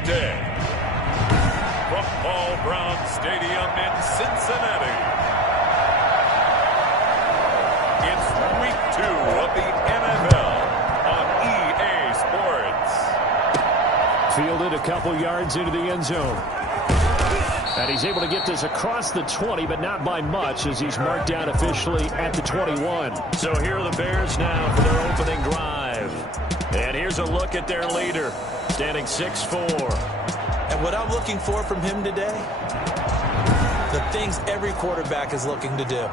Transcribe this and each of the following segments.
today. From Paul Brown Stadium in Cincinnati, it's Week 2 of the NFL on EA Sports. Fielded a couple yards into the end zone. And he's able to get this across the 20, but not by much, as he's marked down officially at the 21. So here are the Bears now for their opening drive. And here's a look at their leader, standing 6'4". And what I'm looking for from him today, the things every quarterback is looking to do.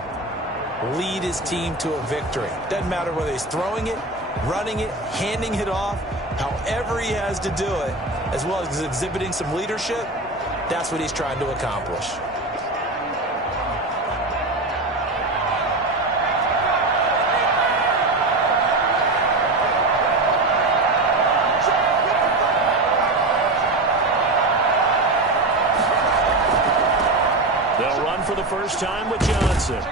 Lead his team to a victory. Doesn't matter whether he's throwing it, running it, handing it off, however he has to do it, as well as exhibiting some leadership. That's what he's trying to accomplish. They'll run for the first time with Johnson.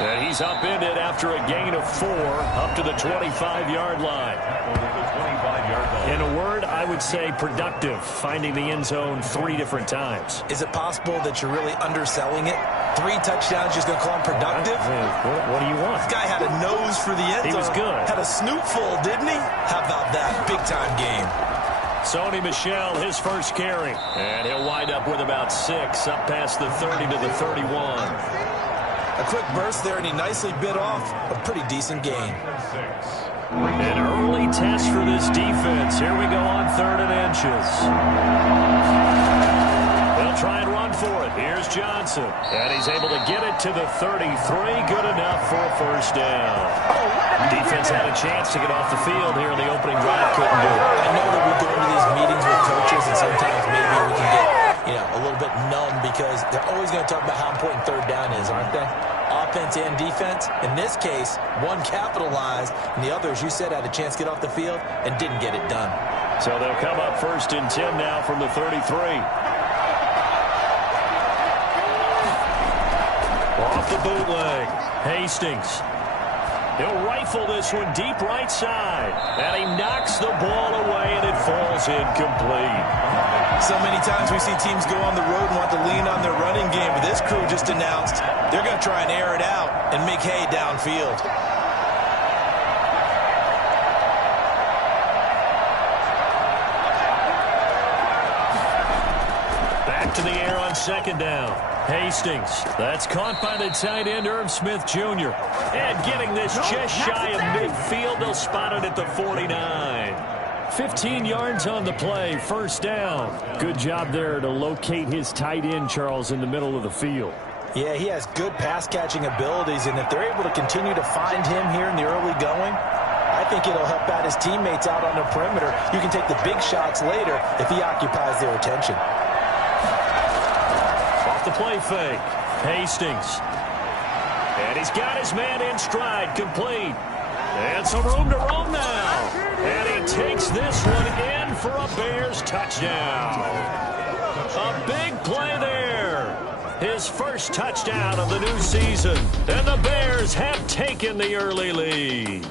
And he's upended after a gain of 4 up to the 25-yard line. In a word, I would say productive, finding the end zone 3 different times. Is it possible that you're really underselling it? 3 touchdowns, just going to call him productive? What do you want? This guy had a nose for the end zone. He was good. Had a snootful, didn't he? How about that big-time game? Sony Michel, his first carry. And he'll wind up with about 6, up past the 30 to the 31. A quick burst there, and he nicely bit off a pretty decent gain. An early test for this defense. Here we go on 3rd and inches. They'll try and run for it. Here's Johnson. And he's able to get it to the 33. Good enough for a first down. Defense had a chance to get off the field here in the opening drive. Couldn't do it. I know that we go into these meetings with coaches, and sometimes maybe we can get a little bit numb because they're always going to talk about how important 3rd down is, aren't they? Offense and defense. In this case, one capitalized, and the other, as you said, had a chance to get off the field and didn't get it done. So they'll come up 1st and 10 now from the 33. Off the bootleg, Hastings. He'll rifle this one deep right side. And he knocks the ball away, and it falls incomplete. So many times we see teams go on the road and want to lean on their running game, but this crew just announced they're going to try and air it out and make hay downfield. Back to the air on 2nd down. Hastings. That's caught by the tight end, Irv Smith Jr. And getting this just shy of midfield. They'll spot it at the 49. 15 yards on the play, 1st down. Good job there to locate his tight end, Charles, in the middle of the field. Yeah, he has good pass-catching abilities, and if they're able to continue to find him here in the early going, I think it'll help out his teammates out on the perimeter. You can take the big shots later if he occupies their attention. Off the play fake, Hastings. And he's got his man in stride, complete. And some room to roam now. And he takes this one in for a Bears touchdown. A big play there. His first touchdown of the new season. And the Bears have taken the early lead.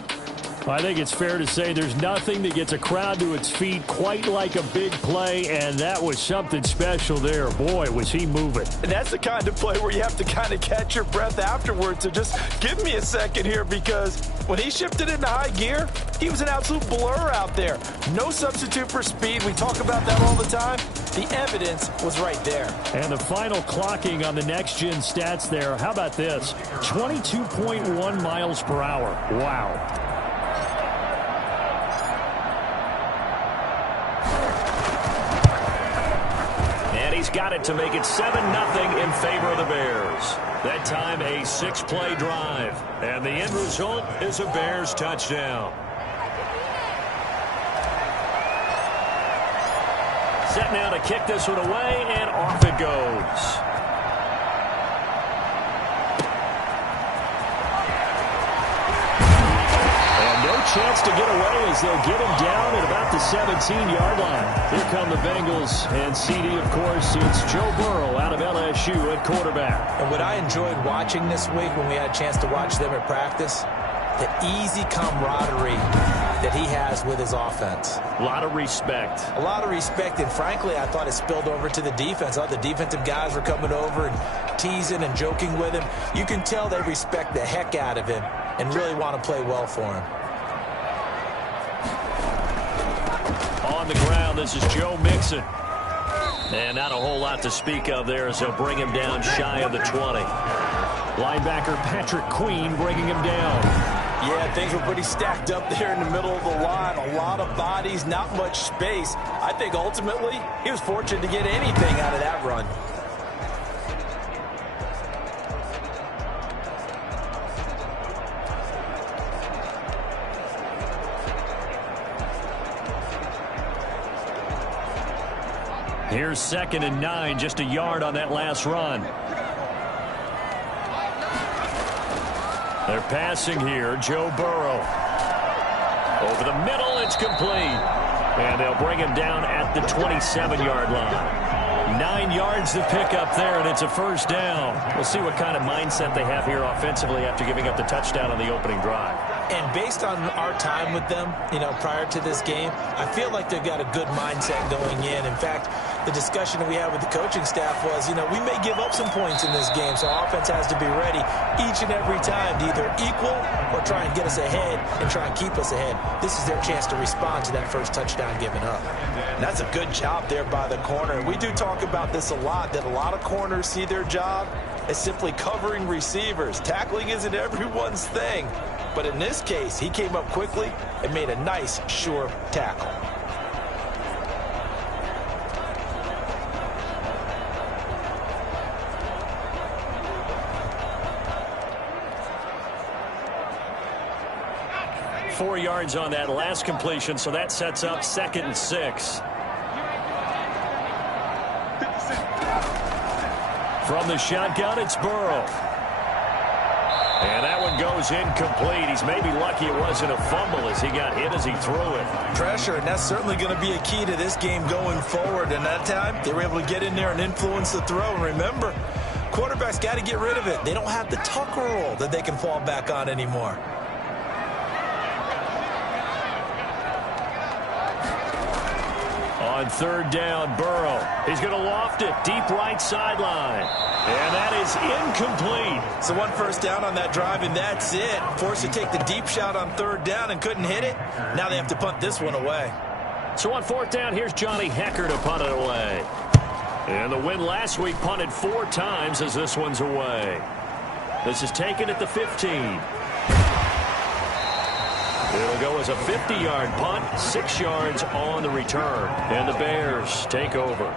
I think it's fair to say there's nothing that gets a crowd to its feet quite like a big play, and that was something special there. Boy, was he moving. And that's the kind of play where you have to kind of catch your breath afterwards. So just give me a second here, because when he shifted into high gear, he was an absolute blur out there. No substitute for speed. We talk about that all the time. The evidence was right there. And the final clocking on the next-gen stats there. How about this? 22.1 miles per hour. Wow. He's got it to make it 7-0 in favor of the Bears. That time a 6-play drive. And the end result is a Bears touchdown. Set now to kick this one away, and off it goes. Chance to get away as they'll get him down at about the 17-yard line. Here come the Bengals, and CD, of course, it's Joe Burrow out of LSU at quarterback. And what I enjoyed watching this week when we had a chance to watch them at practice, the easy camaraderie that he has with his offense. A lot of respect. A lot of respect, and frankly, I thought it spilled over to the defense. All the defensive guys were coming over and teasing and joking with him. You can tell they respect the heck out of him and really want to play well for him. On the ground, this is Joe Mixon. And not a whole lot to speak of there as they'll bring him down shy of the 20. Linebacker Patrick Queen bringing him down. Yeah, things were pretty stacked up there in the middle of the line. A lot of bodies, not much space. I think ultimately he was fortunate to get anything out of that run. Here's 2nd and 9, just a yard on that last run. They're passing here, Joe Burrow. Over the middle, it's complete. And they'll bring him down at the 27-yard line. 9 yards to pick up there, and it's a first down. We'll see what kind of mindset they have here offensively after giving up the touchdown on the opening drive. And based on our time with them, prior to this game, I feel like they've got a good mindset going in. In fact, the discussion that we had with the coaching staff was, we may give up some points in this game, so our offense has to be ready each and every time to either equal or try and get us ahead and try and keep us ahead. This is their chance to respond to that first touchdown given up. And that's a good job there by the corner. We do talk about this a lot, that a lot of corners see their job as simply covering receivers. Tackling isn't everyone's thing. But in this case, he came up quickly and made a nice, sure tackle. Four yards on that last completion, so that sets up 2nd and 6. From the shotgun, it's Burrow. And that one goes incomplete. He's maybe lucky it wasn't a fumble as he got hit as he threw it. Pressure, and that's certainly going to be a key to this game going forward. And that time, they were able to get in there and influence the throw. And remember, quarterbacks got to get rid of it. They don't have the tuck roll that they can fall back on anymore. On 3rd down, Burrow. He's going to loft it deep right sideline. And that is incomplete. So 1 first down on that drive, and that's it. Forced to take the deep shot on 3rd down and couldn't hit it. Now they have to punt this one away. So on 4th down, here's Johnny Hecker to punt it away. And the win last week punted 4 times as this one's away. This is taken at the 15. It'll go as a 50-yard punt, 6 yards on the return. And the Bears take over.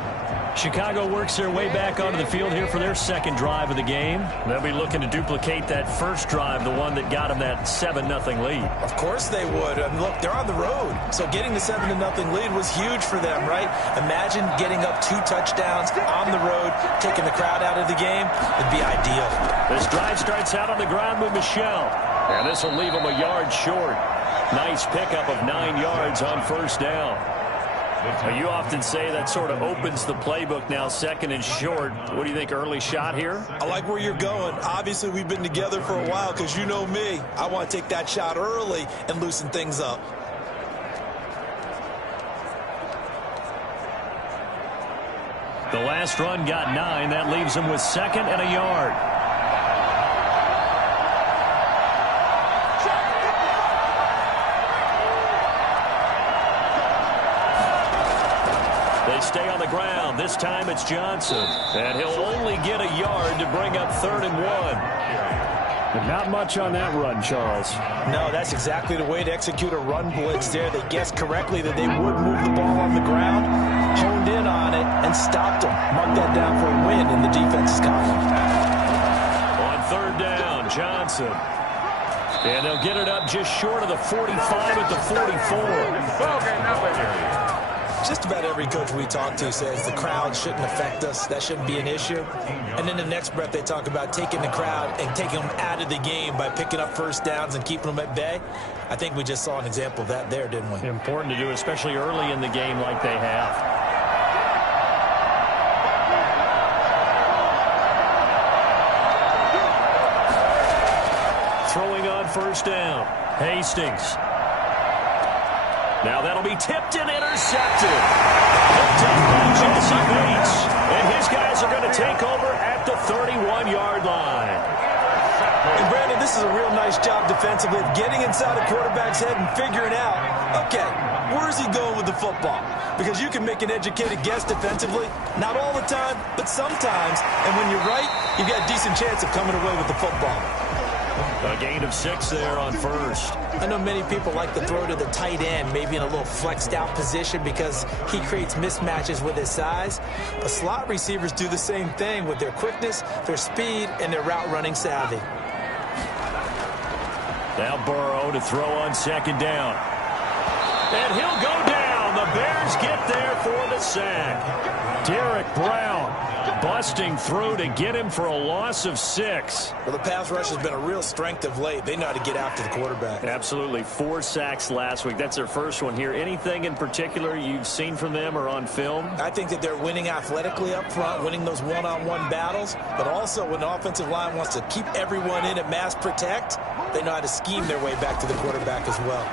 Chicago works their way back onto the field here for their 2nd drive of the game. They'll be looking to duplicate that first drive, the one that got them that 7-0 lead. Of course they would. I mean, look, they're on the road. So getting the 7-0 lead was huge for them, right? Imagine getting up 2 touchdowns on the road, taking the crowd out of the game. It'd be ideal. This drive starts out on the ground with Michel. And this will leave them a yard short. Nice pickup of 9 yards on 1st down. You often say that sort of opens the playbook now, 2nd and short. What do you think, early shot here? I like where you're going. Obviously, we've been together for a while because you know me. I want to take that shot early and loosen things up. The last run got 9. That leaves them with 2nd and a yard. Stay on the ground. This time it's Johnson. And he'll only get a yard to bring up 3rd and 1. But not much on that run, Charles. No, that's exactly the way to execute a run blitz there. They guessed correctly that they would move the ball on the ground, honed in on it, and stopped them. Mark that down for a win in the defense's column. On 3rd down, Johnson. And they'll get it up just short of the 45 at the 44. Just about every coach we talk to says the crowd shouldn't affect us. That shouldn't be an issue. And then the next breath they talk about taking the crowd and taking them out of the game by picking up first downs and keeping them at bay. I think we just saw an example of that there, didn't we? Important to do, especially early in the game like they have. Throwing on 1st down, Hastings. Now that'll be tipped and intercepted. Picked up by Jesse Bates. And his guys are going to take over at the 31-yard line. And Brandon, this is a real nice job defensively of getting inside a quarterback's head and figuring out, okay, where's he going with the football? Because you can make an educated guess defensively, not all the time, but sometimes. And when you're right, you've got a decent chance of coming away with the football. A gain of 6 there on first. I know many people like to throw to the tight end, maybe in a little flexed out position because he creates mismatches with his size. But slot receivers do the same thing with their quickness, their speed, and their route running savvy. Now Burrow to throw on second down. And he'll go down. The Bears get there for the sack. Derek Brown busting through to get him for a loss of 6. Well, the pass rush has been a real strength of late. They know how to get after the quarterback. Absolutely. 4 sacks last week. That's their first one here. Anything in particular you've seen from them or on film? I think that they're winning athletically up front, winning those one-on-one battles, but also when the offensive line wants to keep everyone in and mass protect, they know how to scheme their way back to the quarterback as well.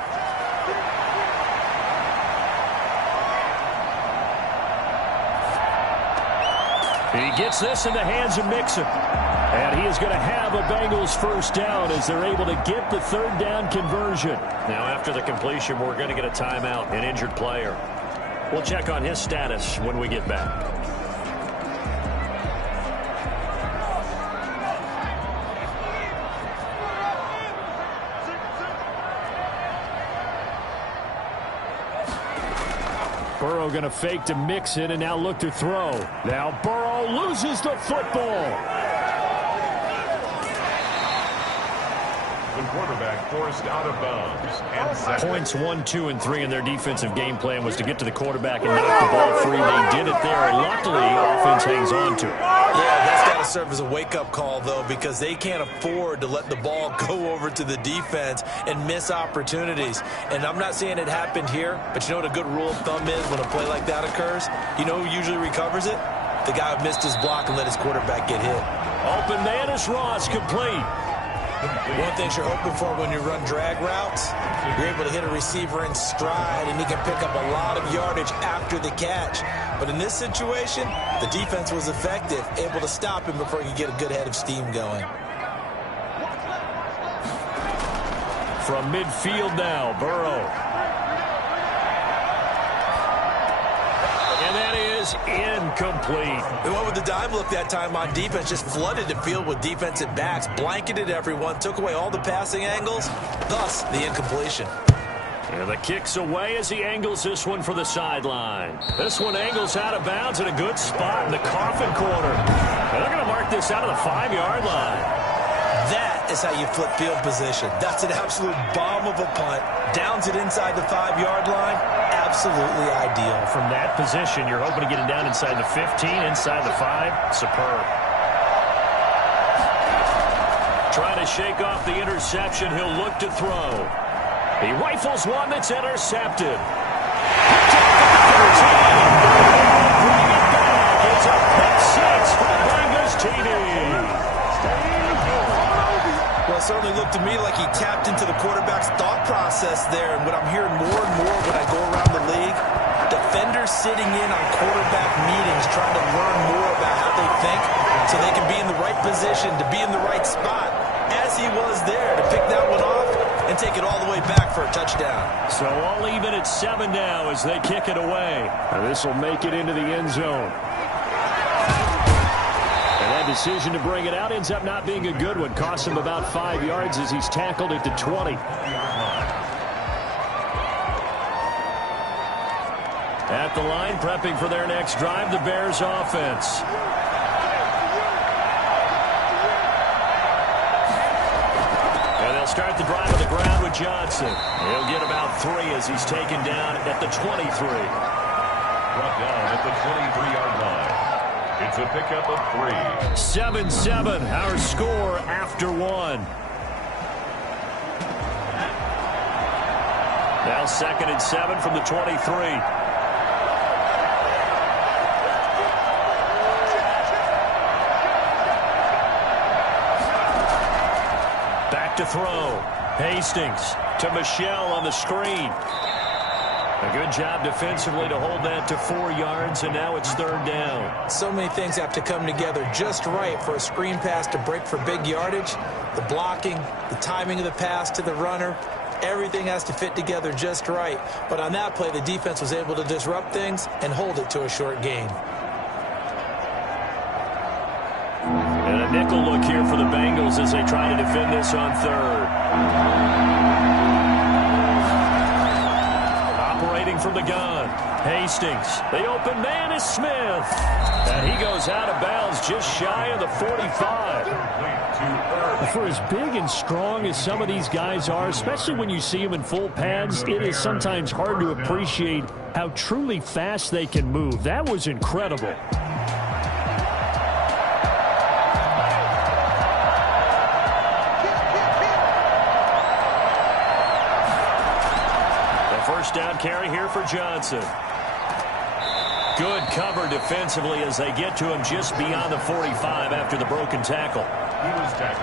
He gets this in the hands of Mixon. And he is going to have a Bengals first down as they're able to get the third down conversion. Now after the completion, we're going to get a timeout, an injured player. We'll check on his status when we get back. Burrow going to fake to Mixon and now look to throw. Now Burrow loses the football. The quarterback forced out of bounds. And Points 1, 2, and 3 in their defensive game plan was to get to the quarterback and knock the ball free. They did it there. Luckily, offense hangs on to it. Yeah, that's got to serve as a wake-up call, though, because they can't afford to let the ball go over to the defense and miss opportunities. And I'm not saying it happened here, but you know what a good rule of thumb is when a play like that occurs? You know who usually recovers it? The guy who missed his block and let his quarterback get hit. Open man is Ross, complete. One thing you're hoping for when you run drag routes, you're able to hit a receiver in stride, and he can pick up a lot of yardage after the catch. But in this situation, the defense was effective, able to stop him before he could get a good head of steam going. From midfield now, Burrow. And that is incomplete. They went with the dime look that time on defense, just flooded the field with defensive backs, blanketed everyone, took away all the passing angles, thus the incompletion. And the kick's away as he angles this one for the sideline. This one angles out of bounds in a good spot in the coffin corner. And they're going to mark this out of the 5-yard line. That is how you flip field position. That's an absolute bomb of a punt. Downs it inside the 5-yard line. Absolutely ideal. From that position, you're hoping to get it down inside the 15, inside the 5. Superb. Trying to shake off the interception. He'll look to throw. He rifles one that's intercepted. Picked up at the 13. Bring it back. It's a pick 6 for the Bengals TD. Well, it certainly looked to me like he tapped into the quarterback's thought process there. And what I'm hearing more and more when I go around the league, defenders sitting in on quarterback meetings trying to learn more about how they think so they can be in the right position to be in the right spot, as he was there to pick that one off and take it all the way back for a touchdown. So all even at 7 now as they kick it away. And this will make it into the end zone. Decision to bring it out ends up not being a good one. Costs him about 5 yards as he's tackled at the 20. At the line, prepping for their next drive, the Bears offense. And they'll start the drive on the ground with Johnson. He'll get about 3 as he's taken down at the 23. brought down at the 23-yard line. It's a pickup of 3. 7-7, our score after 1. Now 2nd and 7 from the 23. Back to throw. Hastings to Michelle on the screen. A good job defensively to hold that to 4 yards, and now it's 3rd down. So many things have to come together just right for a screen pass to break for big yardage. The blocking, the timing of the pass to the runner, everything has to fit together just right. But on that play, the defense was able to disrupt things and hold it to a short gain. And a nickel look here for the Bengals as they try to defend this on 3rd. Operating from the gun, Hastings. The open man is Smith. And he goes out of bounds just shy of the 45. For as big and strong as some of these guys are, especially when you see them in full pads, it is sometimes hard to appreciate how truly fast they can move. That was incredible. First down carry here for Johnson. Good cover defensively as they get to him just beyond the 45 after the broken tackle.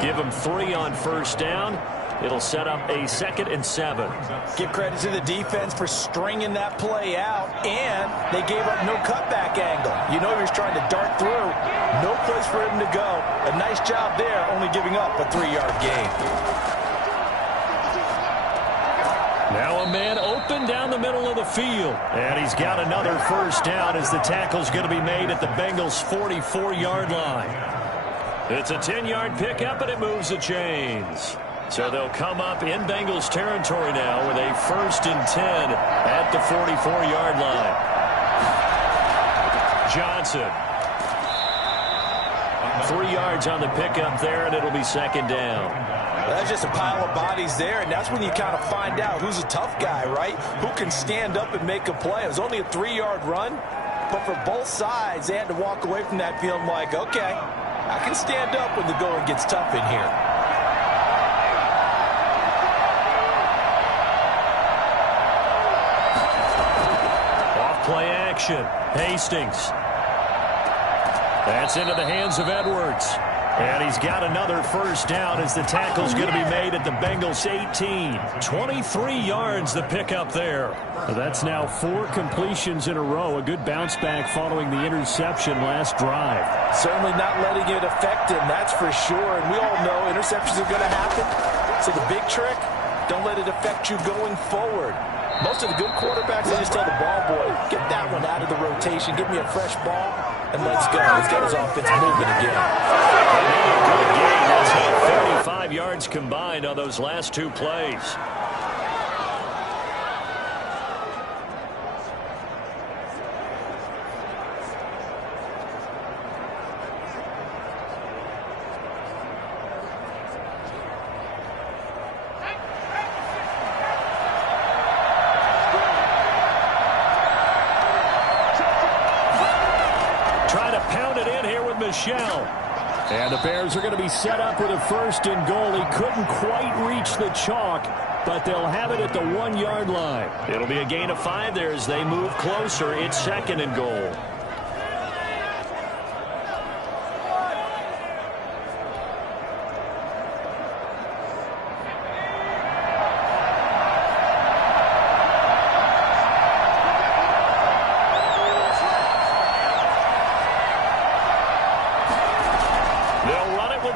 Give him 3 on first down. It'll set up a 2nd and 7. Give credit to the defense for stringing that play out, and they gave up no cutback angle. You know he was trying to dart through. No place for him to go. A nice job there, only giving up a 3-yard gain. Now a man open down the middle of the field. And he's got another first down as the tackle's going to be made at the Bengals' 44-yard line. It's a 10-yard pickup, and it moves the chains. So they'll come up in Bengals territory now with a 1st and 10 at the 44-yard line. Johnson. 3 yards on the pickup there, and it'll be 2nd down. That's just a pile of bodies there, and that's when you kind of find out who's a tough guy, right? Who can stand up and make a play. It was only a 3-yard run, but for both sides, they had to walk away from that feeling like, okay, I can stand up when the going gets tough in here. Off-play action. Hastings. That's into the hands of Edwards. And he's got another first down as the tackle's going to be made at the Bengals 18. 23 yards the pickup there. That's now 4 completions in a row. A good bounce back following the interception last drive. Certainly not letting it affect him, that's for sure. And we all know interceptions are going to happen. So the big trick, don't let it affect you going forward. Most of the good quarterbacks, they just tell the ball boy, get that one out of the rotation, give me a fresh ball, and let's go. Let's get his offense moving again. Good game. That's 35 yards combined on those last 2 plays. And the Bears are going to be set up with a 1st and goal. He couldn't quite reach the chalk, but they'll have it at the 1-yard line. It'll be a gain of 5 there as they move closer. It's 2nd and goal.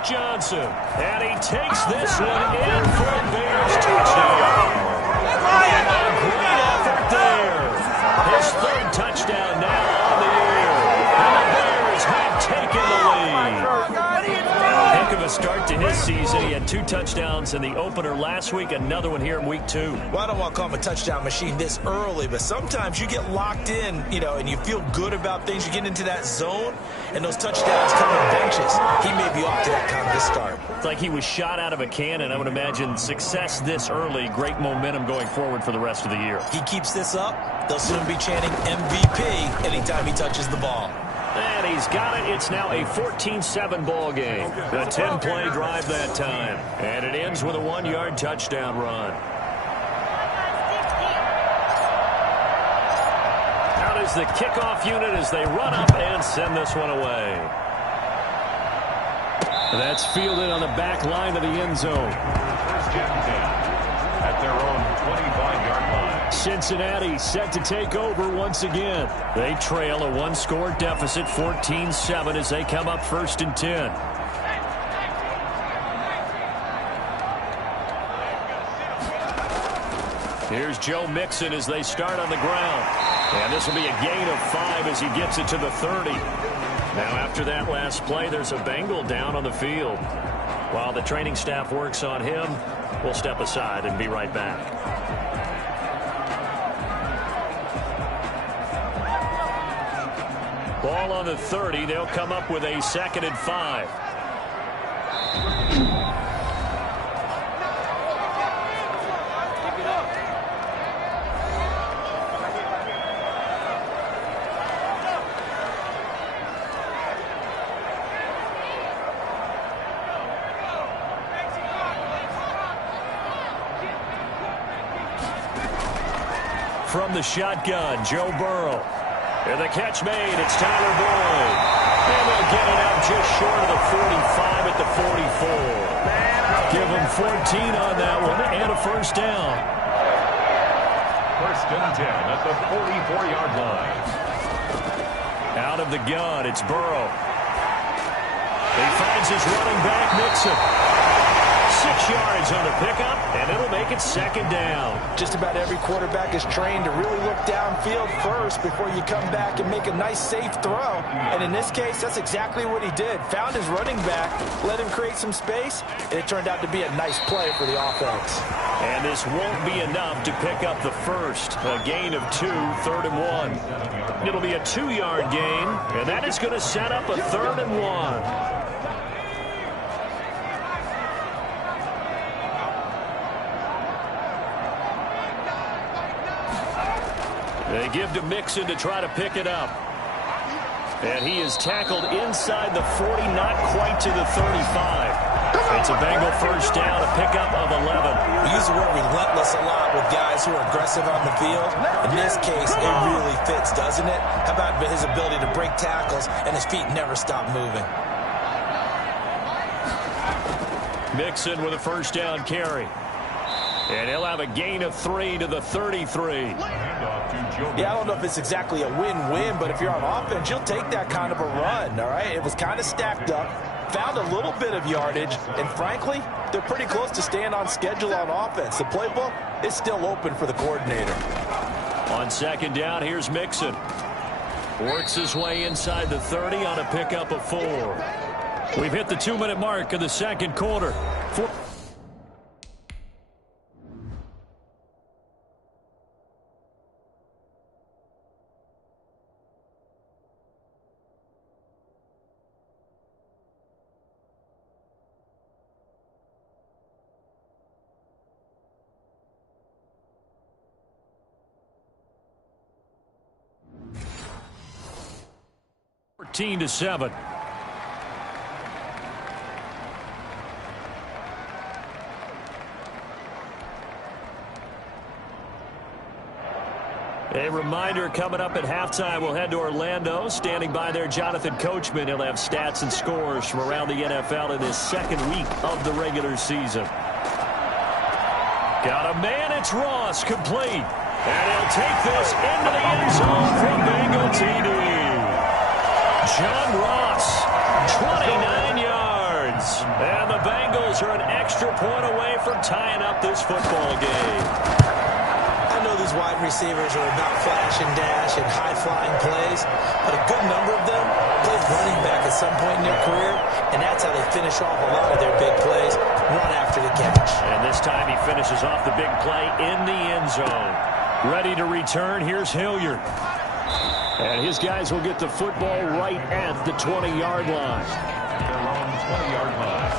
Johnson, and he takes this one in for a Bears touchdown. A great effort there. His 3rd touchdown now on the year. And the Bears have taken the lead. Heck of a start to his season. He had 2 touchdowns in the opener last week, another one here in week 2. Well, I don't want to call him a touchdown machine this early, but sometimes you get locked in, you know, and you feel good about things. You get into that zone, and those touchdowns come in bunches. He may be off to that kind of a start. It's like he was shot out of a cannon. I would imagine success this early, great momentum going forward for the rest of the year. He keeps this up, they'll soon be chanting MVP anytime he touches the ball. And he's got it. It's now a 14-7 ball game. A 10-play drive that time. And it ends with a 1-yard touchdown run. Out is the kickoff unit as they run up and send this one away. That's fielded on the back line of the end zone. First down at their own 25-yard line. Cincinnati set to take over once again. They trail a one-score deficit, 14-7, as they come up 1st and 10. Here's Joe Mixon as they start on the ground. And this will be a gain of 5 as he gets it to the 30. Now after that last play, there's a Bengal down on the field. While the training staff works on him, we'll step aside and be right back. Ball on the 30. They'll come up with a 2nd and 5. From the shotgun, Joe Burrow. And the catch made. It's Tyler Boyd. And they'll get it out just short of the 45 at the 44. Give them 14 on that one and a 1st down. 1st and 10 at the 44-yard line. Out of the gun, it's Burrow. He finds his running back, Mixon. 6 yards on the pickup, and it'll make it 2nd down. Just about every quarterback is trained to really look downfield first before you come back and make a nice, safe throw. And in this case, that's exactly what he did. Found his running back, let him create some space, and it turned out to be a nice play for the offense. And this won't be enough to pick up the first. A gain of 2, 3rd and 1. It'll be a 2-yard gain, and that is going to set up a 3rd and 1. They give to Mixon to try to pick it up. And he is tackled inside the 40, not quite to the 35. It's a Bengal 1st down, a pickup of 11. We use the word relentless a lot with guys who are aggressive on the field. In this case, it really fits, doesn't it? How about his ability to break tackles and his feet never stop moving? Mixon with a 1st down carry. And he'll have a gain of 3 to the 33. Yeah, I don't know if it's exactly a win-win, but if you're on offense, you'll take that kind of a run, all right? It was kind of stacked up, found a little bit of yardage, and frankly, they're pretty close to staying on schedule on offense. The playbook is still open for the coordinator. On 2nd down, here's Mixon. Works his way inside the 30 on a pickup of 4. We've hit the 2-minute mark of the 2nd quarter. To 7. A reminder coming up at halftime, we'll head to Orlando. Standing by there, Jonathan Coachman. He'll have stats and scores from around the NFL in his 2nd week of the regular season. Got a man, it's Ross, complete. And he'll take this into the end zone from Bengal TD. John Ross, 29 yards. And the Bengals are an extra point away from tying up this football game. I know these wide receivers are about flash and dash and high-flying plays, but a good number of them played running back at some point in their career, and that's how they finish off a lot of their big plays, run after the catch. And this time he finishes off the big play in the end zone. Ready to return, here's Hilliard. And his guys will get the football right at the 20-yard line. Their own 20-yard line.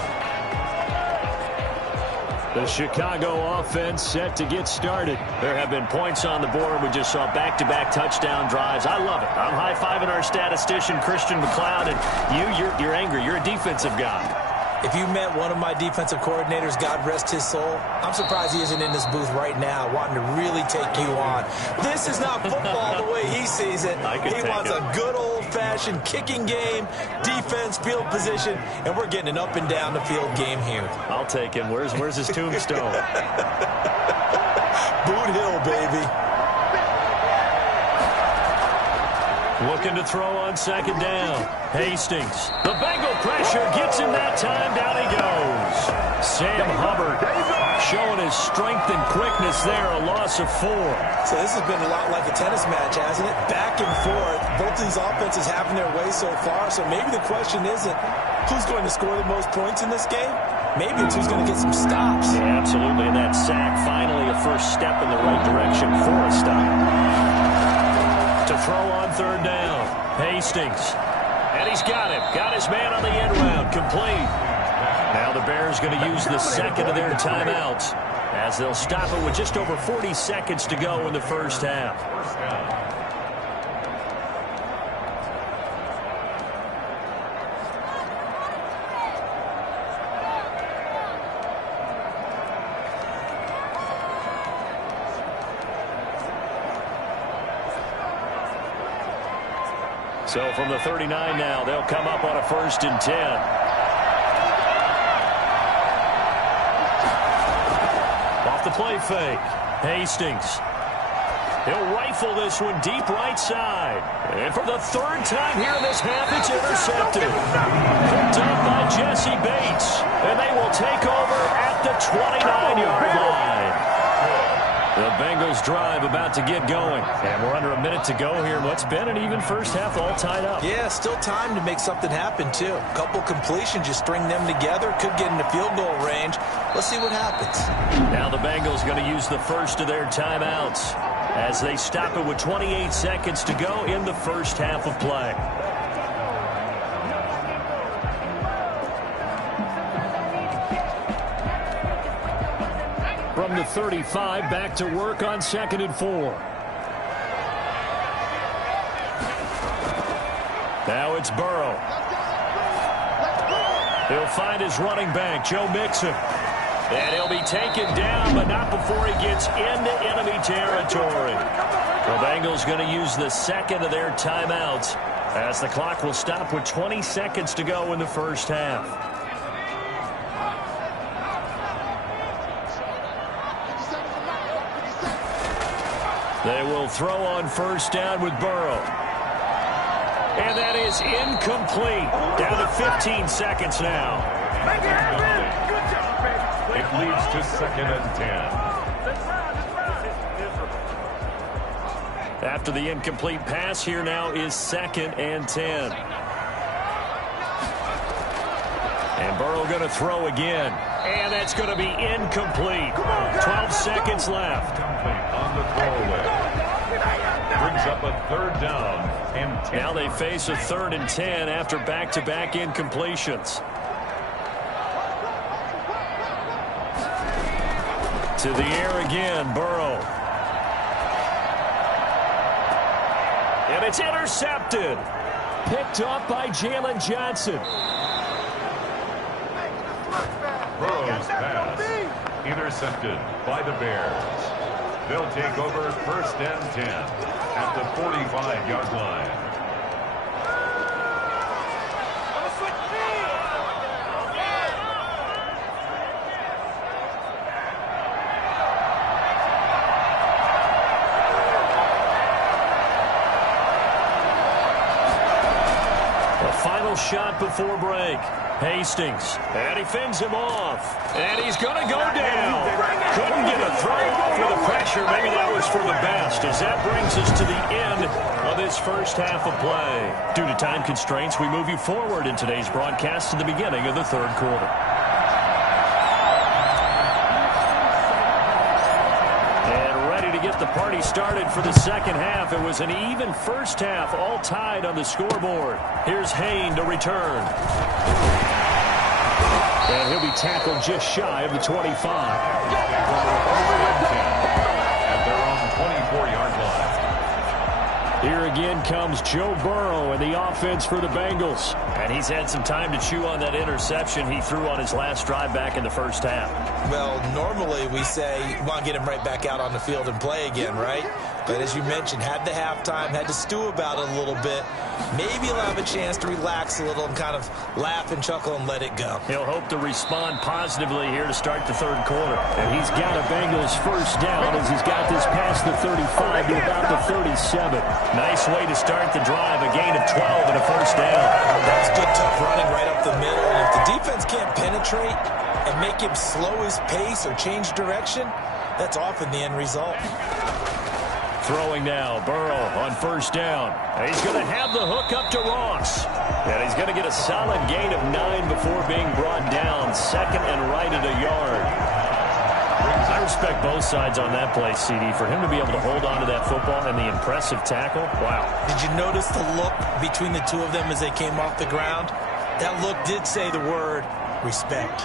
The Chicago offense set to get started. There have been points on the board. We just saw back-to-back touchdown drives. I love it. I'm high-fiving our statistician, Christian McLeod, and you're angry. You're a defensive guy. If you met one of my defensive coordinators, God rest his soul, I'm surprised he isn't in this booth right now wanting to really take you on. This is not football the way he sees it. He wants a good old-fashioned kicking game, defense, field position, and we're getting an up-and-down-the-field game here. I'll take him. Where's his tombstone? Boot Hill, baby. Looking to throw on second down. Hastings. The Bengal pressure gets him that time. Down he goes. Sam Hubbard showing his strength and quickness there. A loss of 4. So this has been a lot like a tennis match, hasn't it? Back and forth. Both of these offenses having their way so far. So maybe the question isn't who's going to score the most points in this game. Maybe it's who's going to get some stops. Yeah, absolutely. And that sack, finally a first step in the right direction for a stop. To throw on third down. Hastings. And he's got him. Got his man on the end round. Complete. Now the Bears going to use the second of their timeouts as they'll stop it with just over 40 seconds to go in the first half. So from the 39 now, they'll come up on a 1st and 10. Off the play fake. Hastings. He'll rifle this one deep right side. And for the 3rd time here in this half, it's intercepted. Picked up by Jesse Bates. And they will take over at the 29-yard line. The Bengals drive about to get going. And we're under a minute to go here in what's been an even first half, all tied up. Yeah, still time to make something happen, too. A couple completions, you string them together, could get into field goal range. Let's see what happens. Now the Bengals going to use the first of their timeouts as they stop it with 28 seconds to go in the first half of play. From the 35, back to work on 2nd and 4. Now it's Burrow. He'll find his running back, Joe Mixon. And he'll be taken down, but not before he gets into enemy territory. The Bengals going to use the second of their timeouts as the clock will stop with 20 seconds to go in the first half. They will throw on 1st down with Burrow. And that is incomplete. Down to 15 seconds now. It leads to 2nd and 10. After the incomplete pass, here now is 2nd and 10. And Burrow going to throw again. And that's going to be incomplete. 12 seconds left. On the throwaway. Brings up a 3rd down and 10. Now they face a 3rd and 10 after back-to-back incompletions. To the air again, Burrow. And it's intercepted. Picked up by Jalen Johnson. Burrow's pass intercepted by the Bears. They'll take over 1st and 10 at the 45-yard line. The final shot before break. Hastings, and he fends him off, and he's going to go down. Couldn't get a throw off with the pressure. Maybe that was for the best, as that brings us to the end of this first half of play. Due to time constraints, we move you forward in today's broadcast to the beginning of the 3rd quarter. Get the party started for the second half. It was an even first half, all tied on the scoreboard. Here's Hayne to return. And he'll be tackled just shy of the 25. At their own 24-yard line. Here again comes Joe Burrow and the offense for the Bengals. And he's had some time to chew on that interception he threw on his last drive back in the first half. Well, normally we say you want to get him right back out on the field and play again, right? But as you mentioned, had the halftime, had to stew about it a little bit. Maybe he'll have a chance to relax a little and kind of laugh and chuckle and let it go. He'll hope to respond positively here to start the 3rd quarter. And he's got a Bengals 1st down as he's got this past the 35 to about the 37. Nice nice way to start the drive. A gain of 12 and a first down. That's good, tough running right up the middle. And if the defense can't penetrate and make him slow his pace or change direction, that's often the end result. Throwing now, Burrow on first down. He's going to have the hook up to Ross. And he's going to get a solid gain of 9 before being brought down. Second and right at a yard. I respect both sides on that play, CD. For him to be able to hold on to that football and the impressive tackle, wow. Did you notice the look between the two of them as they came off the ground? That look did say the word respect.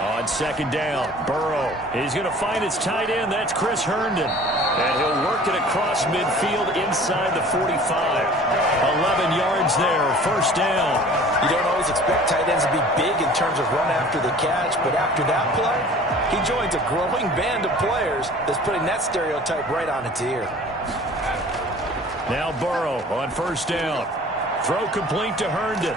On second down, Burrow. He's going to find his tight end. That's Chris Herndon. And he'll work it across midfield inside the 45. 11 yards there, first down. You don't always expect tight ends to be big in terms of run after the catch, but after that play, he joins a growing band of players that's putting that stereotype right on its ear. Now Burrow on first down. Throw complete to Herndon.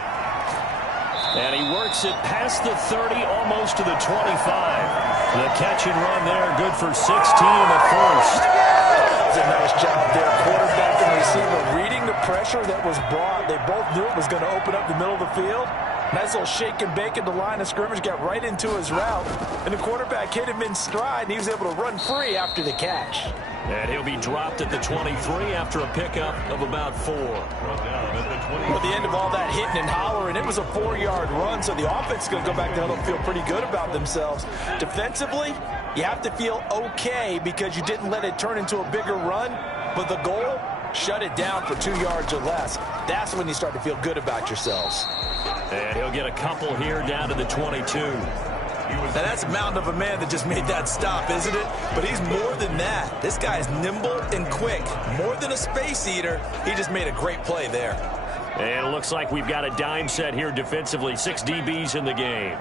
And he works it past the 30, almost to the 25. The catch and run there, good for 16 in the first. That was a nice job there. Quarterback and receiver reading the pressure that was brought. They both knew it was going to open up the middle of the field. Nice little shake and bake at the line of scrimmage, got right into his route. And the quarterback hit him in stride, and he was able to run free after the catch. And he'll be dropped at the 23 after a pickup of about 4. At the end of all that hitting and hollering, it was a 4-yard run, so the offense is going to go back to huddle and feel pretty good about themselves. Defensively, you have to feel okay because you didn't let it turn into a bigger run, but the goal, shut it down for 2 yards or less. That's when you start to feel good about yourselves. And he'll get a couple here down to the 22. Now that's a mountain of a man that just made that stop, isn't it? But he's more than that. This guy is nimble and quick. More than a space eater, he just made a great play there. And it looks like we've got a dime set here defensively. 6 DBs in the game.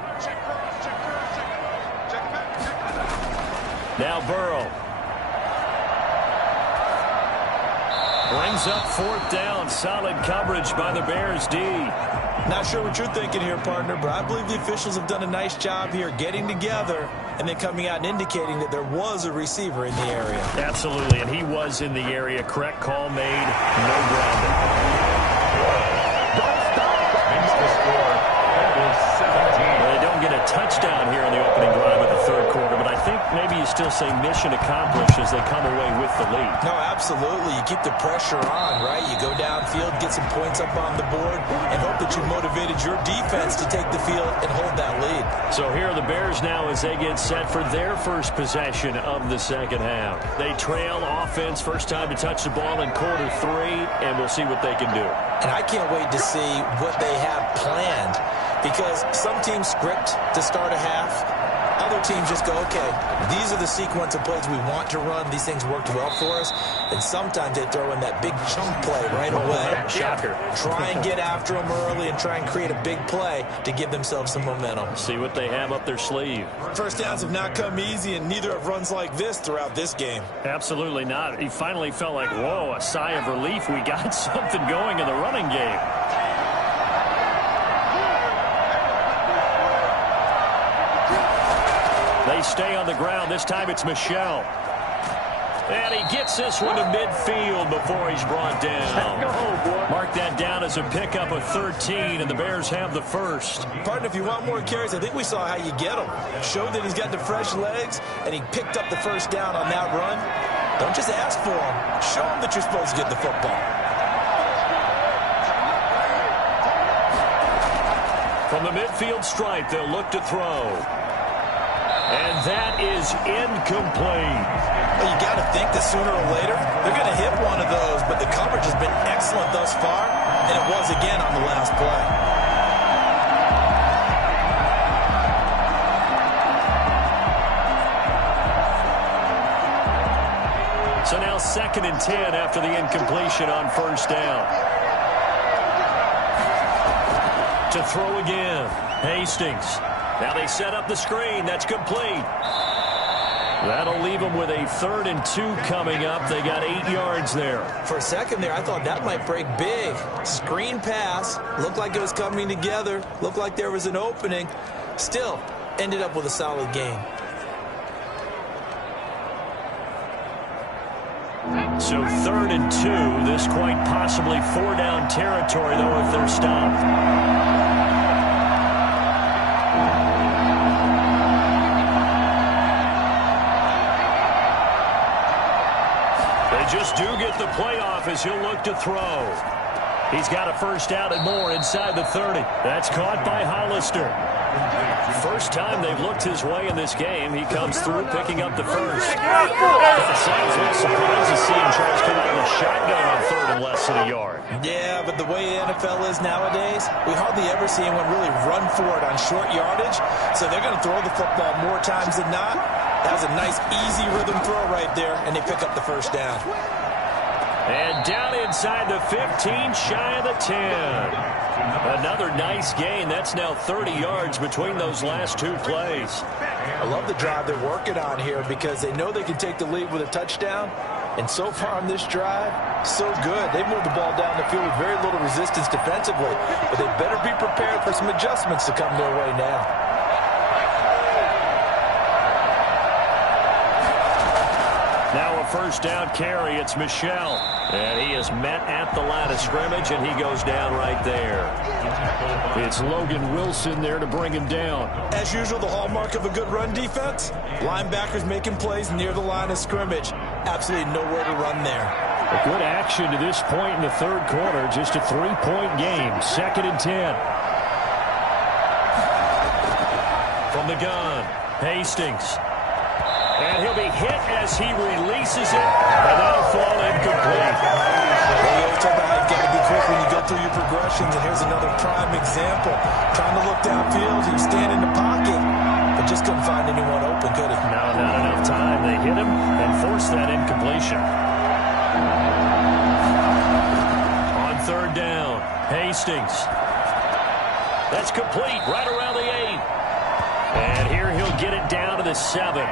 Now Burrow. Brings up fourth down. Solid coverage by the Bears D. Not sure what you're thinking here, partner, but I believe the officials have done a nice job here getting together and then coming out and indicating that there was a receiver in the area. Absolutely, and he was in the area. Correct call made. No grounding. Makes the score. Bengals 17. Well, they don't get a touchdown here in the opening drive of the third quarter, but I think maybe you still say mission accomplished as they come away with the lead. No, absolutely. You keep the pressure on, right? You go downfield, get some points up on the board, and hope that you motivated your defense to take the field and hold that lead. So here are the Bears now as they get set for their first possession of the second half. They trail offense, first time to touch the ball in quarter 3, and we'll see what they can do. And I can't wait to see what they have planned, because some teams script to start a half. Other teams just go, okay, these are the sequence of plays we want to run. These things worked well for us. And sometimes they throw in that big chunk play right away. Shocker. Try and get after them early and try and create a big play to give themselves some momentum. See what they have up their sleeve. First downs have not come easy, and neither have runs like this throughout this game. Absolutely not. He finally felt like, whoa, a sigh of relief. We got something going in the running game. They stay on the ground. This time it's Michel. And he gets this one to midfield before he's brought down. Mark that down as a pickup of 13, and the Bears have the first. Partner, if you want more carries, I think we saw how you get them. Showed that he's got the fresh legs, and he picked up the first down on that run. Don't just ask for them. Show them that you're supposed to get the football. From the midfield stripe, they'll look to throw. And that is incomplete. Well, you got to think that sooner or later they're going to hit one of those, but the coverage has been excellent thus far, and it was again on the last play. So now 2nd and 10 after the incompletion on first down. To throw again, Hastings. Now they set up the screen. That's complete. That'll leave them with a 3rd and 2 coming up. They got 8 yards there. For a second there, I thought that might break big. Screen pass. Looked like it was coming together. Looked like there was an opening. Still, ended up with a solid game. So 3rd and 2. This quite possibly 4-down territory, though, if they're stopped. They just do get the playoff as he'll look to throw. He's got a first down and more inside the 30. That's caught by Hollister. First time they've looked his way in this game. He comes through picking up the first. Sounds a little surprised to see him try to come out of the shotgun on 3rd and less than a yard. Yeah, but the way the NFL is nowadays, we hardly ever see anyone really run for it on short yardage. So they're going to throw the football more times than not. That was a nice, easy rhythm throw right there, and they pick up the first down. And down inside the 15, shy of the 10. Another nice gain. That's now 30 yards between those last two plays. I love the drive they're working on here because they know they can take the lead with a touchdown. And so far on this drive, so good. They've moved the ball down the field with very little resistance defensively. But they better be prepared for some adjustments to come their way now. Now a first down carry. It's Michel. And he is met at the line of scrimmage, and he goes down right there. It's Logan Wilson there to bring him down. As usual, the hallmark of a good run defense, linebackers making plays near the line of scrimmage. Absolutely nowhere to run there. A good action to this point in the third quarter. Just a 3-point game. 2nd and 10. From the gun, Hastings. And he'll be hit as he releases it, and that'll fall incomplete. Well, you've got to be quick when you go through your progressions, and here's another prime example. Trying to look downfield, he was standing in the pocket, but just couldn't find anyone open, could he? No, not enough time. They hit him and forced that incompletion. On 3rd down, Hastings. That's complete, right around the 8. And here he'll get it down to the 7.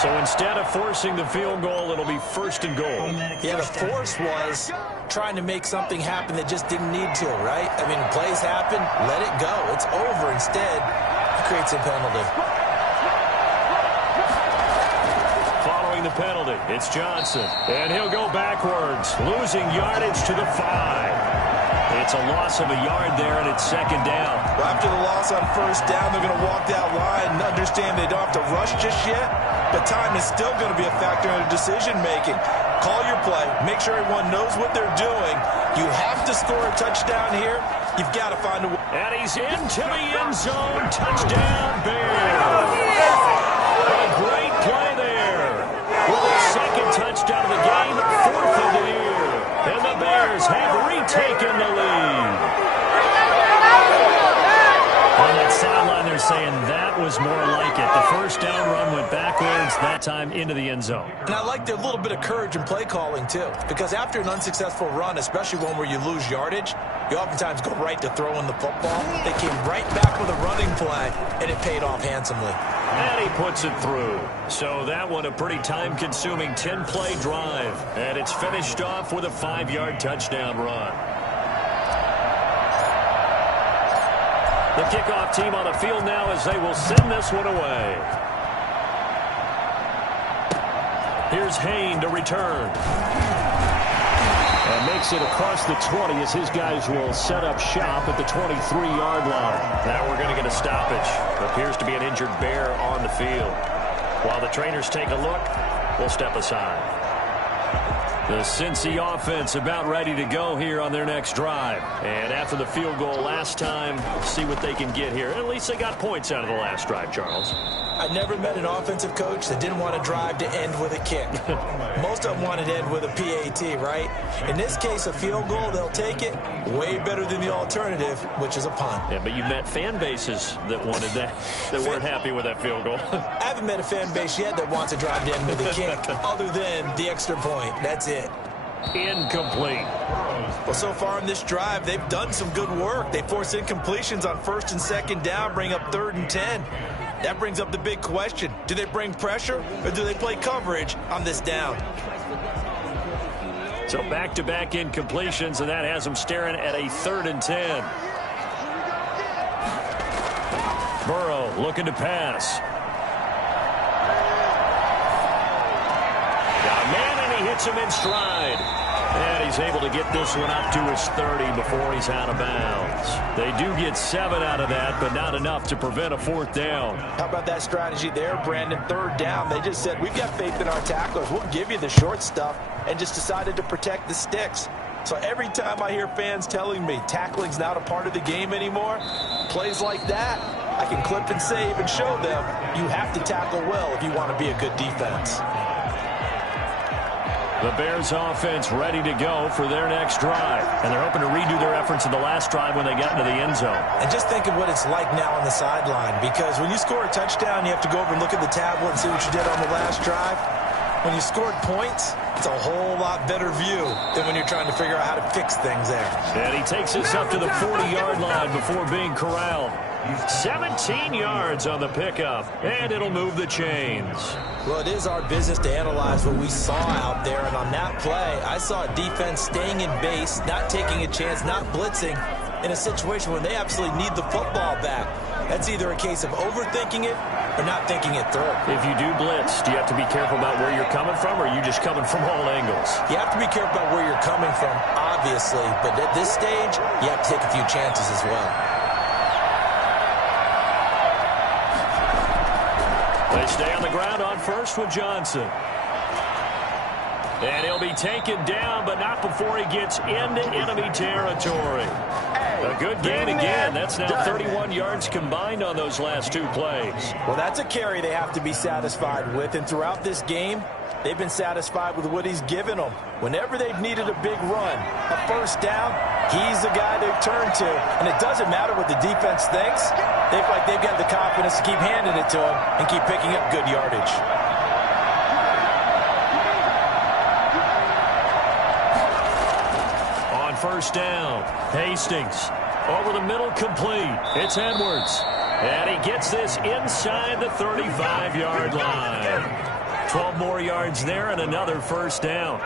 So instead of forcing the field goal, it'll be 1st and goal. Yeah, the force was trying to make something happen that just didn't need to, right? I mean, plays happen, let it go. It's over. Instead, it creates a penalty. Following the penalty, it's Johnson. And he'll go backwards, losing yardage to the 5. It's a loss of a yard there, and it's 2nd down. Well, after the loss on 1st down, they're going to walk that line and understand they don't have to rush just yet, but time is still going to be a factor in decision-making. Call your play. Make sure everyone knows what they're doing. You have to score a touchdown here. You've got to find a way. And he's into the end zone. Touchdown, Bears. A great play there. With the 2nd touchdown of the game, 4th of the year. And the Bears have retaken the lead. On that sideline, they're saying that was more like it. The first down run went backwards, that time into the end zone. And I like their little bit of courage in play calling, too. Because after an unsuccessful run, especially one where you lose yardage, you oftentimes go right to throwing the football. They came right back with a running play, and it paid off handsomely. And he puts it through. So that one a pretty time-consuming 10-play drive. And it's finished off with a 5-yard touchdown run. The kickoff team on the field now as they will send this one away. Here's Hayne to return. And makes it across the 20 as his guys will set up shop at the 23-yard line. Now we're going to get a stoppage. Appears to be an injured Bear on the field. While the trainers take a look, we'll step aside. The Cincy offense about ready to go here on their next drive. And after the field goal last time, see what they can get here. At least they got points out of the last drive, Charles. I never met an offensive coach that didn't want to drive to end with a kick. Most of them wanted to end with a PAT, right? In this case, a field goal, they'll take it. Way better than the alternative, which is a punt. Yeah, but you met fan bases that wanted that, that weren't happy with that field goal. I haven't met a fan base yet that wants to drive to end with a kick, other than the extra point. That's it. Incomplete. Well, so far in this drive, they've done some good work. They force incompletions on 1st and 2nd down, bring up 3rd and 10. That brings up the big question. Do they bring pressure, or do they play coverage on this down? So back-to-back incompletions, and that has them staring at a 3rd and 10. Burrow looking to pass. gets him in stride. And he's able to get this one up to his 30 before he's out of bounds. They do get 7 out of that, but not enough to prevent a 4th down. How about that strategy there, Brandon? 3rd down. They just said, we've got faith in our tacklers. We'll give you the short stuff, and just decided to protect the sticks. So every time I hear fans telling me tackling's not a part of the game anymore, plays like that, I can clip and save and show them you have to tackle well if you want to be a good defense. The Bears offense ready to go for their next drive. And they're hoping to redo their efforts in the last drive when they got into the end zone. And just think of what it's like now on the sideline, because when you score a touchdown, you have to go over and look at the tablet and see what you did on the last drive. When you scored points, it's a whole lot better view than when you're trying to figure out how to fix things there. And he takes us up to the 40-yard line before being corralled. 17 yards on the pickup, and it'll move the chains. Well, it is our business to analyze what we saw out there, and on that play, I saw a defense staying in base, not taking a chance, not blitzing, in a situation where they absolutely need the football back. That's either a case of overthinking it or not thinking it through. If you do blitz, do you have to be careful about where you're coming from, or are you just coming from all angles? You have to be careful about where you're coming from, obviously, but at this stage, you have to take a few chances as well. They stay on the ground on first with Johnson. And he'll be taken down, but not before he gets into enemy territory. A good gain again. That's now 31 yards combined on those last 2 plays. Well, that's a carry they have to be satisfied with. And throughout this game, they've been satisfied with what he's given them. Whenever they've needed a big run, a 1st down, he's the guy they've turned to. And it doesn't matter what the defense thinks. They feel like they've got the confidence to keep handing it to him and keep picking up good yardage. On 1st down, Hastings over the middle, complete. It's Edwards. And he gets this inside the 35-yard line. 12 more yards there and another 1st down.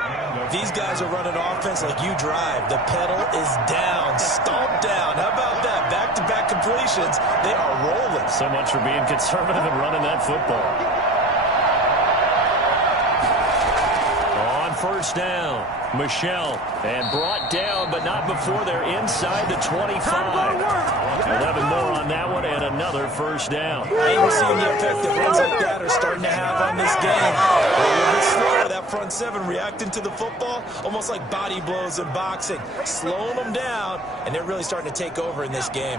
These guys are running offense like you drive. The pedal is down, stomped down. How about that? Back-to-back completions. They are rolling. So much for being conservative and running that football. On 1st down, Michelle, and brought down, but not before they're inside the 25. 11 more on that one, and another 1st down. I ain't seeing the effect that runs like that are starting to have on this game. A little bit slower, that front 7 reacting to the football, almost like body blows in boxing, slowing them down, and they're really starting to take over in this game.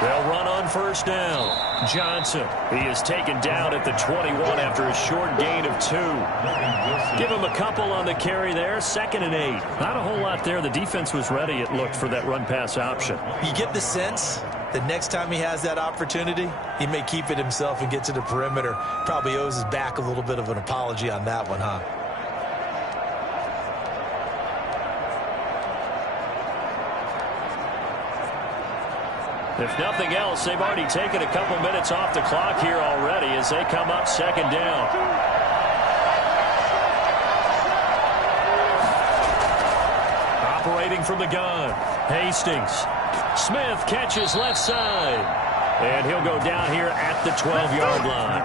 They'll run on 1st down. Johnson, he is taken down at the 21 after a short gain of 2. Give him a couple on the carry there, 2nd and 8. Not a whole lot there. The defense was ready, it looked, for that run-pass option. You get the sense that next time he has that opportunity, he may keep it himself and get to the perimeter. Probably owes his back a little bit of an apology on that one, huh? If nothing else, they've already taken a couple minutes off the clock here already as they come up 2nd down. Operating from the gun, Hastings. Smith catches left side. And he'll go down here at the 12-yard line.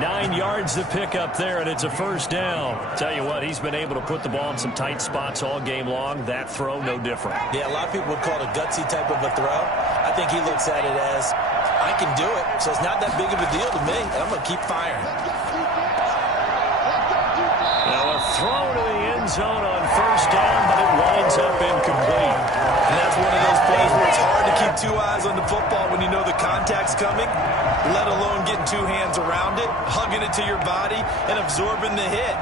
9 yards to pick up there, and it's a 1st down. Tell you what, he's been able to put the ball in some tight spots all game long. That throw, no different. Yeah, a lot of people would call it a gutsy type of a throw. I think he looks at it as, I can do it, so it's not that big of a deal to me, and I'm going to keep firing. Now a throw to the end zone on 1st down, but it winds up incomplete. And that's one of those plays where it's hard to keep 2 eyes on the football when you know the contact's coming, let alone getting 2 hands around it, hugging it to your body, and absorbing the hit,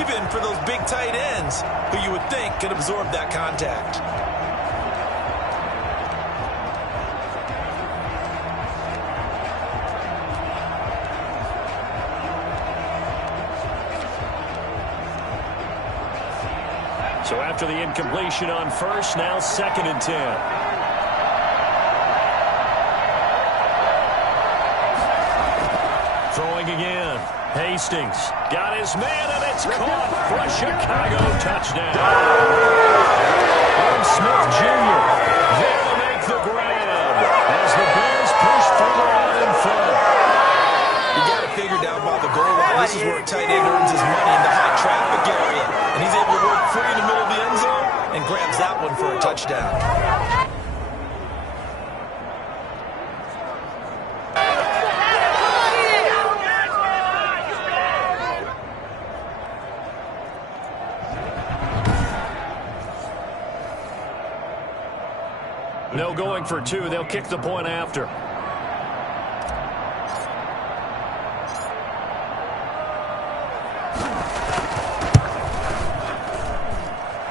even for those big tight ends who you would think could absorb that contact. So after the incompletion on 1st, now 2nd and 10. Throwing again. Hastings Got his man, and it's caught for a Chicago touchdown. Smith Jr. there to make the grab as the Bears push further out in front. You got to figure down by the goal line. This is where a tight end earns his money in the high traffic area. And he's able to work free in the middle of the end zone and grabs that one for a touchdown. No going for two. They'll kick the point after.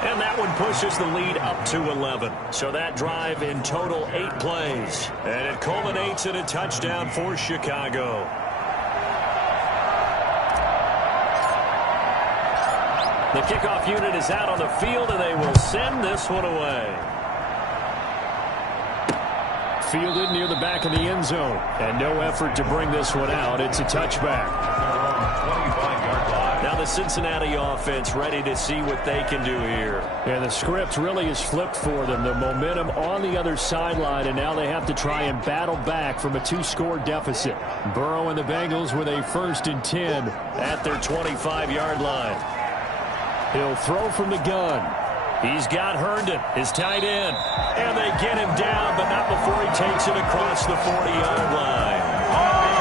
And that one pushes the lead up to 11. So that drive in total 8 plays. And it culminates in a touchdown for Chicago. The kickoff unit is out on the field, and they will send this one away. Fielded near the back of the end zone. And no effort to bring this one out. It's a touchback. Now the Cincinnati offense ready to see what they can do here. And the script really is flipped for them. The momentum on the other sideline, and now they have to try and battle back from a 2-score deficit. Burrow and the Bengals with a 1st and 10 at their 25-yard line. He'll throw from the gun. He's got Herndon, his tight end. And they get him down, but not before he takes it across the 40-yard line.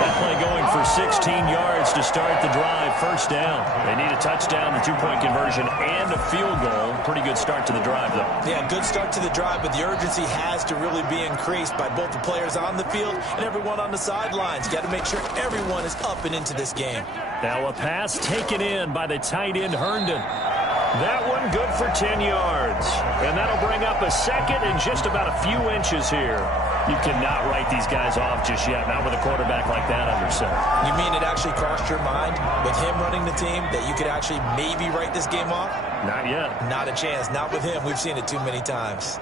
That play going for 16 yards to start the drive. 1st down. They need a touchdown, the 2-point conversion, and a field goal. Pretty good start to the drive, though. Yeah, good start to the drive, but the urgency has to really be increased by both the players on the field and everyone on the sidelines. Got to make sure everyone is up and into this game. Now a pass taken in by the tight end Herndon. That one good for 10 yards. And that'll bring up a 2nd and just about a few inches here. You cannot write these guys off just yet, not with a quarterback like that under center. You mean it actually crossed your mind with him running the team that you could actually maybe write this game off? Not yet. Not a chance. Not with him. We've seen it too many times.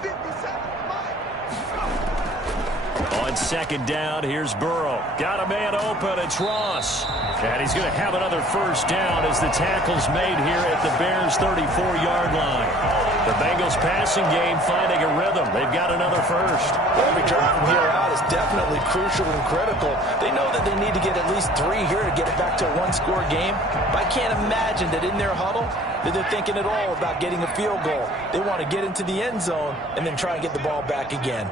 On 2nd down, here's Burrow. Got a man open. It's Ross. And he's going to have another 1st down as the tackle's made here at the Bears' 34-yard line. The Bengals passing game finding a rhythm. They've got another 1st. Every drive from here out is definitely crucial and critical. They know that they need to get at least 3 here to get it back to a 1-score game. But I can't imagine that in their huddle that they're thinking at all about getting a field goal. They want to get into the end zone and then try and get the ball back again.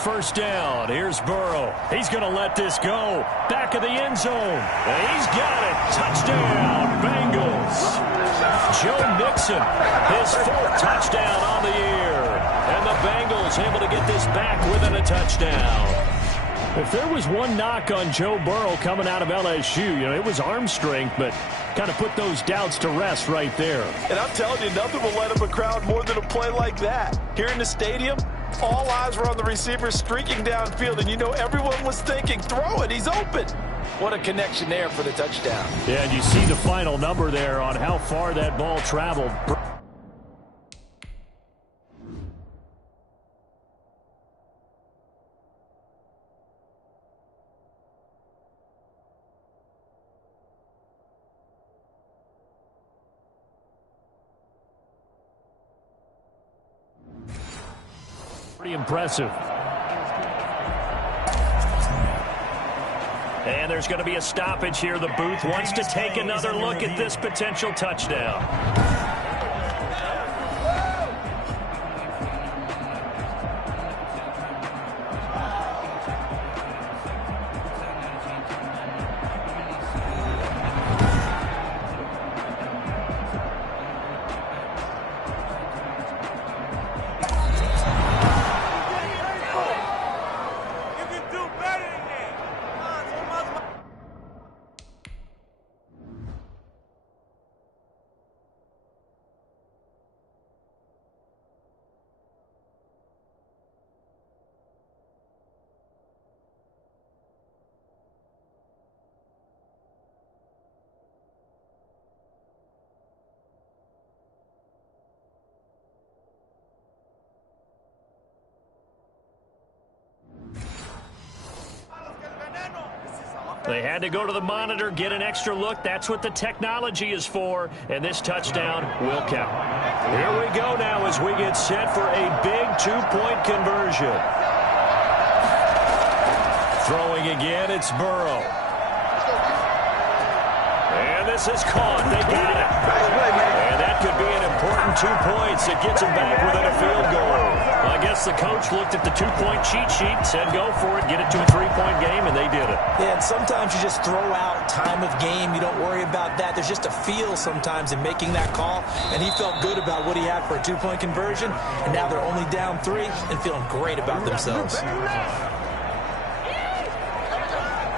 1st down. Here's Burrow. He's going to let this go. Back of the end zone. And he's got it. Touchdown, Bengals. Joe Mixon, his 4th touchdown on the year. And the Bengals able to get this back within a touchdown. If there was one knock on Joe Burrow coming out of LSU, it was arm strength, but kind of put those doubts to rest right there. And I'm telling you, nothing will let up a crowd more than a play like that. Here in the stadium, all eyes were on the receiver streaking downfield, and everyone was thinking, throw it, he's open. What a connection there for the touchdown. Yeah, and you see the final number there on how far that ball traveled. Pretty impressive. And there's going to be a stoppage here. The booth wants to take another look at this potential touchdown. They had to go to the monitor, get an extra look. That's what the technology is for, and this touchdown will count. Here we go now as we get set for a big two-point conversion. Throwing again, it's Burrow. And this is caught. They got it. And that could be an important 2 points. It gets them back within a field goal. Well, I guess the coach looked at the two-point cheat sheet, said go for it, get it to a three-point game, and they did it. Yeah, and sometimes you just throw out time of game. You don't worry about that. There's just a feel sometimes in making that call, and he felt good about what he had for a two-point conversion, and now they're only down 3 and feeling great about themselves.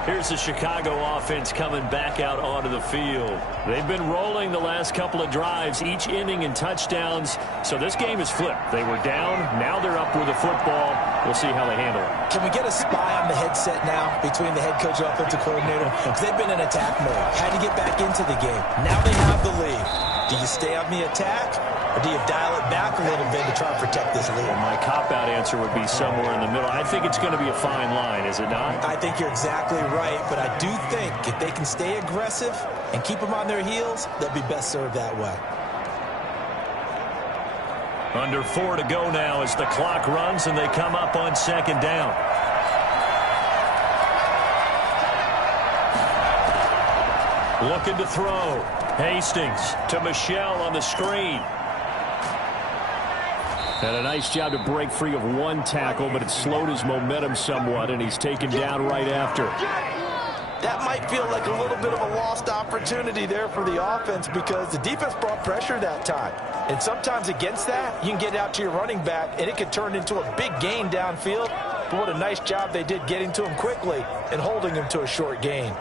Here's the Chicago offense coming back out onto the field. They've been rolling the last couple of drives, each inning in touchdowns. So this game is flipped. They were down. Now they're up with the football. We'll see how they handle it. Can we get a spy on the headset now between the head coach and offensive coordinator? Because they've been in attack mode. Had to get back into the game. Now they have the lead. Do you stay on the attack, or do you dial it back a little bit to try and protect this lead? Well, my cop-out answer would be somewhere in the middle. I think it's going to be a fine line, is it not? I think you're exactly right, but I do think if they can stay aggressive and keep them on their heels, they'll be best served that way. Under 4 to go now as the clock runs and they come up on second down. Looking to throw. Hastings to Michelle on the screen. And a nice job to break free of one tackle, but it slowed his momentum somewhat, and he's taken down right after. That might feel like a little bit of a lost opportunity there for the offense because the defense brought pressure that time. And sometimes against that, you can get out to your running back, and it could turn into a big gain downfield. But what a nice job they did getting to him quickly and holding him to a short gain.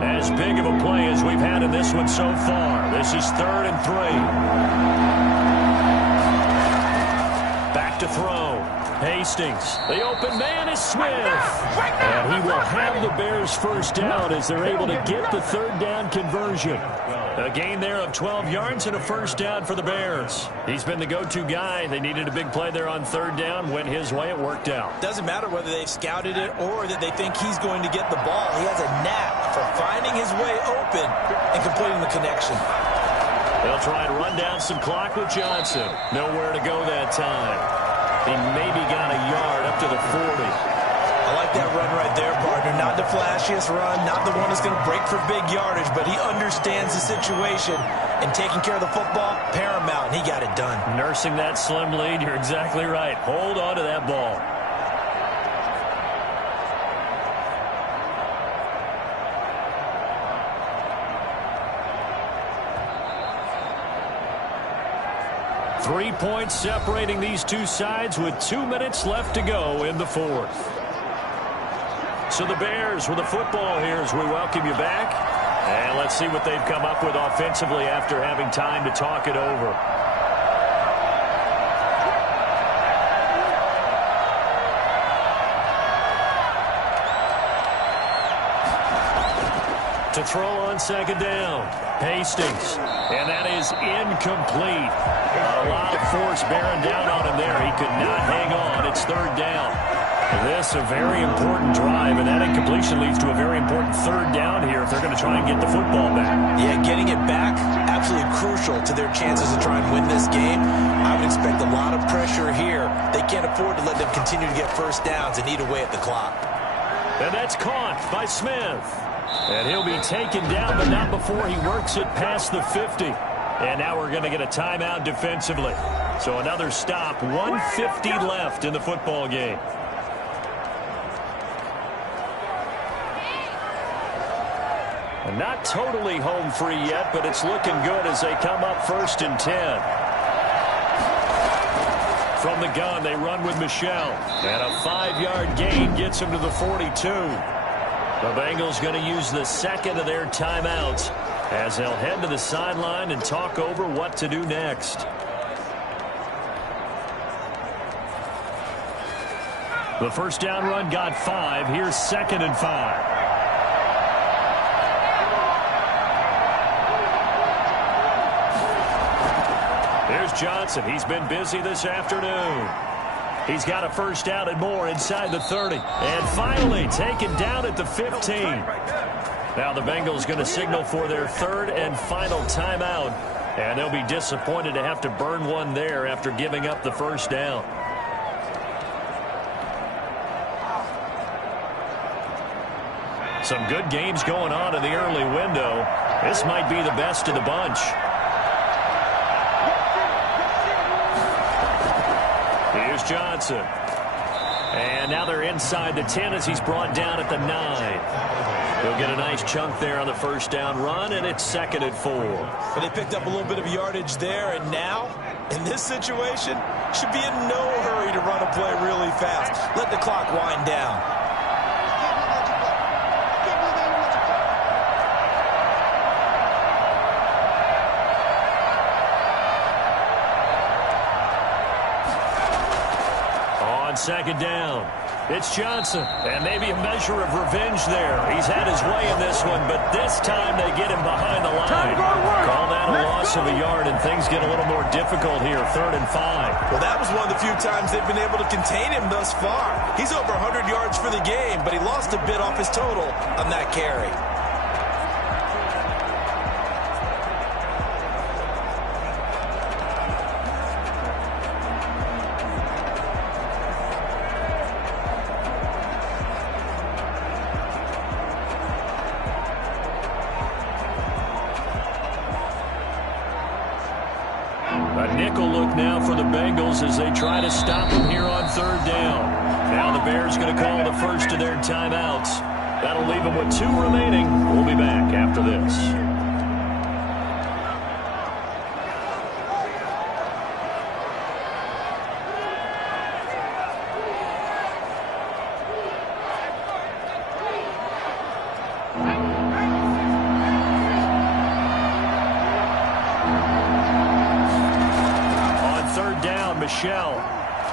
As big of a play as we've had in this one so far. This is 3rd and 3. Back to throw. Hastings. The open man is Smith. And he will have the Bears first down as they're able to get the 3rd down conversion. A gain there of 12 yards and a first down for the Bears. He's been the go-to guy. They needed a big play there on 3rd down. Went his way. It worked out. Doesn't matter whether they've scouted it or that they think he's going to get the ball. He has a knack for finding his way open and completing the connection. They'll try and run down some clock with Johnson. Nowhere to go that time. He maybe got a yard up to the 40. I like that run right there, partner. Not the flashiest run, not the one that's going to break for big yardage, but he understands the situation, and taking care of the football, paramount, and he got it done. Nursing that slim lead, you're exactly right. Hold on to that ball. Three points separating these two sides with 2 minutes left to go in the 4th. So the Bears with the football here as we welcome you back. And let's see what they've come up with offensively after having time to talk it over. To throw on 2nd down. Hastings. And that is incomplete. A lot of force bearing down on him there. He could not hang on. It's 3rd down. This a very important drive, and that incompletion leads to a very important 3rd down here if they're going to try and get the football back. Yeah, getting it back, absolutely crucial to their chances to try and win this game. I would expect a lot of pressure here. They can't afford to let them continue to get first downs and eat away at the clock. And that's caught by Smith. And he'll be taken down, but not before he works it past the 50. And now we're going to get a timeout defensively. So another stop, 1:50 left in the football game. And not totally home free yet, but it's looking good as they come up 1st and 10. From the gun, they run with Michelle. And a 5-yard gain gets him to the 42. The Bengals going to use the 2nd of their timeouts as they'll head to the sideline and talk over what to do next. The first down run got 5. Here's 2nd and 5. Here's Johnson. He's been busy this afternoon. He's got a first down and more inside the 30. And finally taken down at the 15. Now the Bengals going to signal for their third and final timeout. And they'll be disappointed to have to burn one there after giving up the first down. Some good games going on in the early window. This might be the best of the bunch. Here's Johnson. And now they're inside the 10 as he's brought down at the 9. He'll get a nice chunk there on the first down run, and it's 2nd and 4. But they picked up a little bit of yardage there, and now, in this situation, should be in no hurry to run a play really fast. Let the clock wind down. Second down. It's Johnson, and maybe a measure of revenge there. He's had his way in this one, but this time they get him behind the line. Call that a loss of a yard, and things get a little more difficult here, 3rd and 5. Well, that was one of the few times they've been able to contain him thus far. He's over 100 yards for the game, but he lost a bit off his total on that carry. A nickel look now for the Bengals as they try to stop him here on 3rd down. Now the Bears going to call the first of their timeouts. That'll leave them with 2 remaining. We'll be back after this.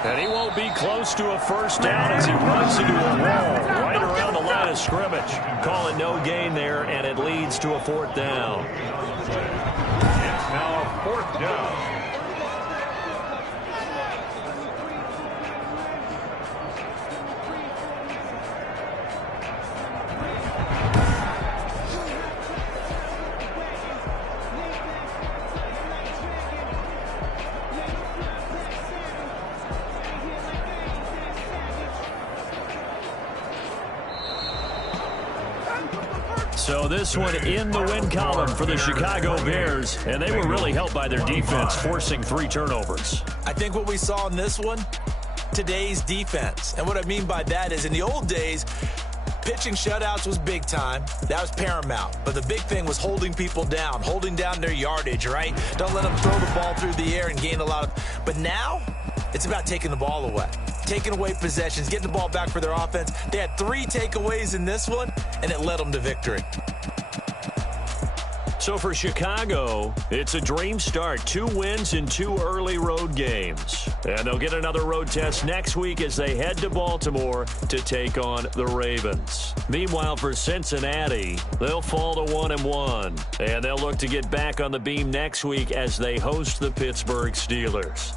And he won't be close to a first down as he runs into a wall right around the line of scrimmage. Call it no gain there, and it leads to a 4th down. It's now a 4th down. So this one in the win column for the Chicago Bears, and they were really helped by their defense, forcing 3 turnovers. I think what we saw in this one, today's defense. And what I mean by that is in the old days, pitching shutouts was big time. That was paramount. But the big thing was holding people down, holding down their yardage, right? Don't let them throw the ball through the air and gain a lot of... But now, it's about taking the ball away. Taking away possessions, getting the ball back for their offense. They had 3 takeaways in this one, and it led them to victory. So for Chicago, it's a dream start. 2 wins in 2 early road games. And they'll get another road test next week as they head to Baltimore to take on the Ravens. Meanwhile, for Cincinnati, they'll fall to 1-1. And they'll look to get back on the beam next week as they host the Pittsburgh Steelers.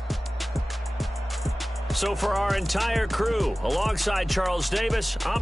So for our entire crew, alongside Charles Davis, I'm